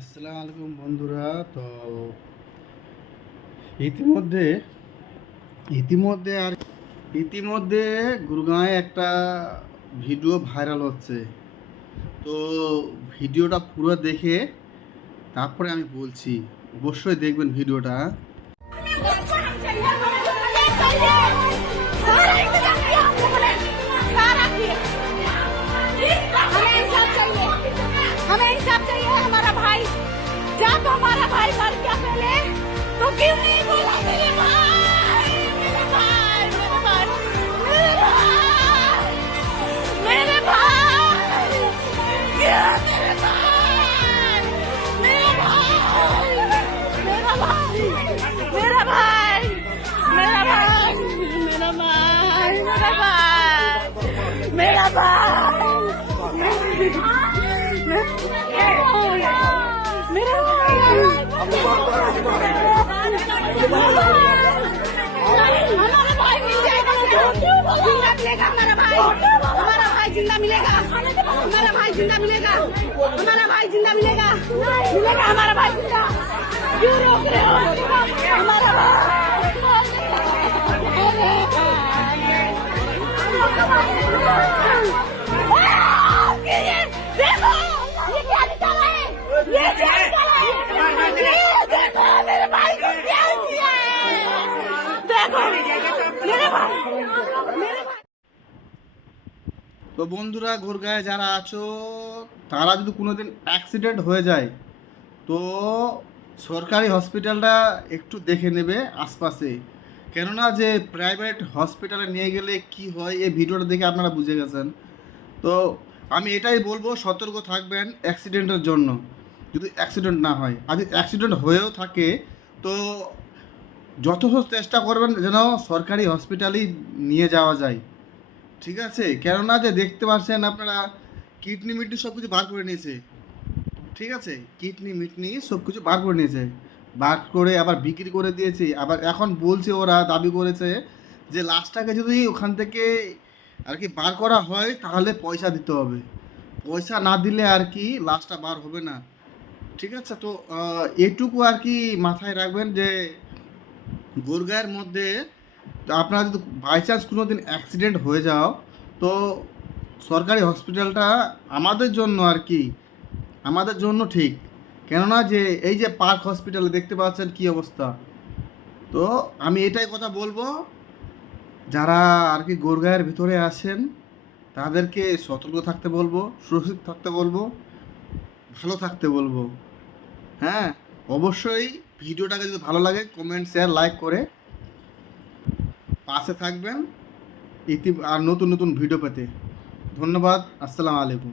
আসসালামু আলাইকুম বন্ধুরা। তো ইতিমধ্যে ইতিমধ্যে আর ইতিমধ্যে গুরগাঁয়ে একটা ভিডিও ভাইরাল হচ্ছে। তো ভিডিওটা পুরো দেখে তারপরে আমি বলছি, অবশ্যই দেখবেন ভিডিওটা। हमें इंसाफ चाहिए हमारा भाई। जा तो हमारा भाई मर गया पहले, तो क्यों नहीं बोला मेरे भाई, मेरे भाई, मेरे भाई, मेरे भाई, मेरे भाई, क्या मेरे भाई, मेरा भाई, मेरा भाई, मेरा भाई, मेरा भाई, मेरा भाई, मेरा भाई, मेरा भाई, हमारा भाई मिल जाएगा, हमारा भाई जिंदा मिलेगा, हमारा भाई जिंदा मिलेगा, हमारा भाई जिंदा मिलेगा, मिलेगा हमारा भाई जिंदा। क्यों रोक रहे हो हमारा भाई? देखो ये क्या निकाला है, ये क्या निकाला है, देखो मेरे भाई को क्या किया है, देखो मेरे भाई, मेरे भाई। তো বন্ধুরা, গুরগাঁয়ে যারা আছো তারা যদি কোনোদিন অ্যাক্সিডেন্ট হয়ে যায় তো সরকারি হসপিটালটা একটু দেখে নেবে আশপাশে। কেননা যে প্রাইভেট হসপিটালে নিয়ে গেলে কি হয়, এই ভিডিওটা দেখে আপনারা বুঝে গেছেন। তো আমি এটাই বলবো, সতর্ক থাকবেন অ্যাক্সিডেন্টের জন্য, যদি অ্যাক্সিডেন্ট না হয়। আর যদি অ্যাক্সিডেন্ট হয়েও থাকে তো যথেষ্ট চেষ্টা করবেন যেন সরকারি হসপিটালেই নিয়ে যাওয়া যায়, ঠিক আছে? কেননা যে দেখতে পাচ্ছেন আপনারা, কিডনি মিডনি সব কিছু বার করে নিয়েছে, ঠিক আছে? কিডনি মিডনি সব কিছু বার করে নিয়েছে, বার করে আবার বিক্রি করে দিয়েছে। আবার এখন বলছে, ওরা দাবি করেছে যে লাশটাকে যদি ওখান থেকে আর কি বার করা হয় তাহলে পয়সা দিতে হবে, পয়সা না দিলে আর কি লাশটা বার হবে না, ঠিক আছে? তো এটুকু আর কি মাথায় রাখবেন যে গুরগাঁয়ের মধ্যে তো আপনারা যদি বাই চান্স কোনো দিন অ্যাক্সিডেন্ট হয়ে যাও তো সরকারি হসপিটালটা আমাদের জন্য আর কি, আমাদের জন্য ঠিক। কেননা যে এই যে পার্ক হসপিটালে দেখতে পাচ্ছেন কী অবস্থা। তো আমি এটাই কথা বলবো, যারা আর কি গুরগাঁয়ের ভিতরে আছেন তাদেরকে সতর্ক থাকতে বলবো, সুরক্ষিত থাকতে বলবো, ভালো থাকতে বলবো। হ্যাঁ, অবশ্যই ভিডিওটাকে যদি ভালো লাগে কমেন্ট শেয়ার লাইক করে পাশে থাকবেন আর নতুন নতুন ভিডিও পেতে। ধন্যবাদ। আসসালামু আলাইকুম।